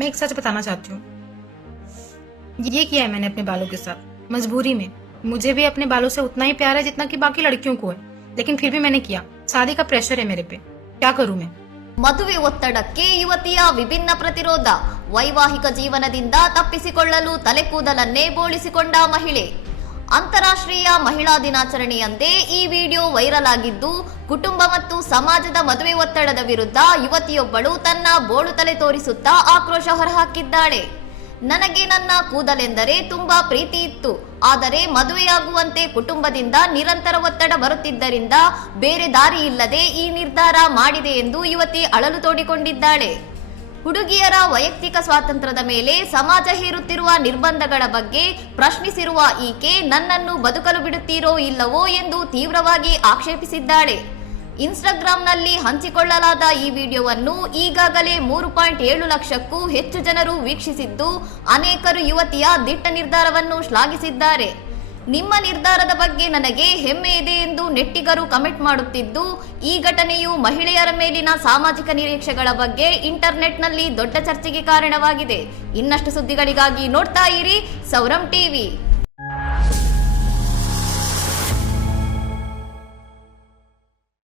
मैं एक सच बताना चाहती हूँ। ये किया है मैंने अपने बालों के साथ, मजबूरी में। मुझे भी अपने बालों से उतना ही प्यार है जितना कि बाकी लड़कियों को है, लेकिन फिर भी मैंने किया। शादी का प्रेशर है मेरे पे, क्या करूँ मैं। ಮದುವೆ ಒತ್ತಡಕ್ಕೆ ಯುವತಿಯ ವಿಭಿನ್ನ ಪ್ರತಿರೋಧ. ವೈವಾಹಿಕ ಜೀವನದಿಂದ ತಪ್ಪಿಸಿಕೊಳ್ಳಲು ತಲೆಕೂದಲನ್ನೇ ಬೋಳಿಸಿಕೊಂಡ ಮಹಿಳೆ. ಅಂತಾರಾಷ್ಟ್ರೀಯ ಮಹಿಳಾ ದಿನಾಚರಣೆಯಂದೇ ಈ ವಿಡಿಯೋ ವೈರಲ್ ಆಗಿದ್ದು, ಕುಟುಂಬ ಮತ್ತು ಸಮಾಜದ ಮದುವೆ ಒತ್ತಡದ ವಿರುದ್ಧ ಯುವತಿಯೊಬ್ಬಳು ತನ್ನ ಬೋಳು ತಲೆ ತೋರಿಸುತ್ತಾ ಆಕ್ರೋಶ ಹೊರಹಾಕಿದ್ದಾಳೆ. ನನಗೆ ನನ್ನ ಕೂದಲೆಂದರೆ ತುಂಬಾ ಪ್ರೀತಿ ಇತ್ತು, ಆದರೆ ಮದುವೆಯಾಗುವಂತೆ ಕುಟುಂಬದಿಂದ ನಿರಂತರ ಒತ್ತಡ ಬರುತ್ತಿದ್ದರಿಂದ ಬೇರೆ ದಾರಿ ಇಲ್ಲದೆ ಈ ನಿರ್ಧಾರ ಮಾಡಿದೆ ಎಂದು ಯುವತಿ ಅಳಲು ತೋಡಿಕೊಂಡಿದ್ದಾಳೆ. ಹುಡುಗಿಯರ ವೈಯಕ್ತಿಕ ಸ್ವಾತಂತ್ರ್ಯದ ಮೇಲೆ ಸಮಾಜ ಹೇರುತ್ತಿರುವ ನಿರ್ಬಂಧಗಳ ಬಗ್ಗೆ ಪ್ರಶ್ನಿಸಿರುವ ಈಕೆ ನನ್ನನ್ನು ಬದುಕಲು ಬಿಡುತ್ತೀರೋ ಇಲ್ಲವೋ ಎಂದು ತೀವ್ರವಾಗಿ ಆಕ್ಷೇಪಿಸಿದ್ದಾಳೆ. ಇನ್ಸ್ಟಾಗ್ರಾಂನಲ್ಲಿ ಹಂಚಿಕೊಳ್ಳಲಾದ ಈ ವಿಡಿಯೋವನ್ನು ಈಗಾಗಲೇ 3.7 ಲಕ್ಷಕ್ಕೂ ಹೆಚ್ಚು ಜನರು ವೀಕ್ಷಿಸಿದ್ದು, ಅನೇಕರು ಯುವತಿಯ ದಿಟ್ಟ ನಿರ್ಧಾರವನ್ನು ಶ್ಲಾಘಿಸಿದ್ದಾರೆ. ನಿಮ್ಮ ನಿರ್ಧಾರದ ಬಗ್ಗೆ ನನಗೆ ಹೆಮ್ಮೆ ಇದೆ ಎಂದು ನೆಟ್ಟಿಗರು ಕಮೆಂಟ್ ಮಾಡುತ್ತಿದ್ದು, ಈ ಘಟನೆಯು ಮಹಿಳೆಯರ ಮೇಲಿನ ಸಾಮಾಜಿಕ ನಿರೀಕ್ಷೆಗಳ ಬಗ್ಗೆ ಇಂಟರ್ನೆಟ್ನಲ್ಲಿ ದೊಡ್ಡ ಚರ್ಚೆಗೆ ಕಾರಣವಾಗಿದೆ. ಇನ್ನಷ್ಟು ಸುದ್ದಿಗಳಿಗಾಗಿ ನೋಡ್ತಾ ಇರಿ ಸೌರಂ ಟಿವಿ.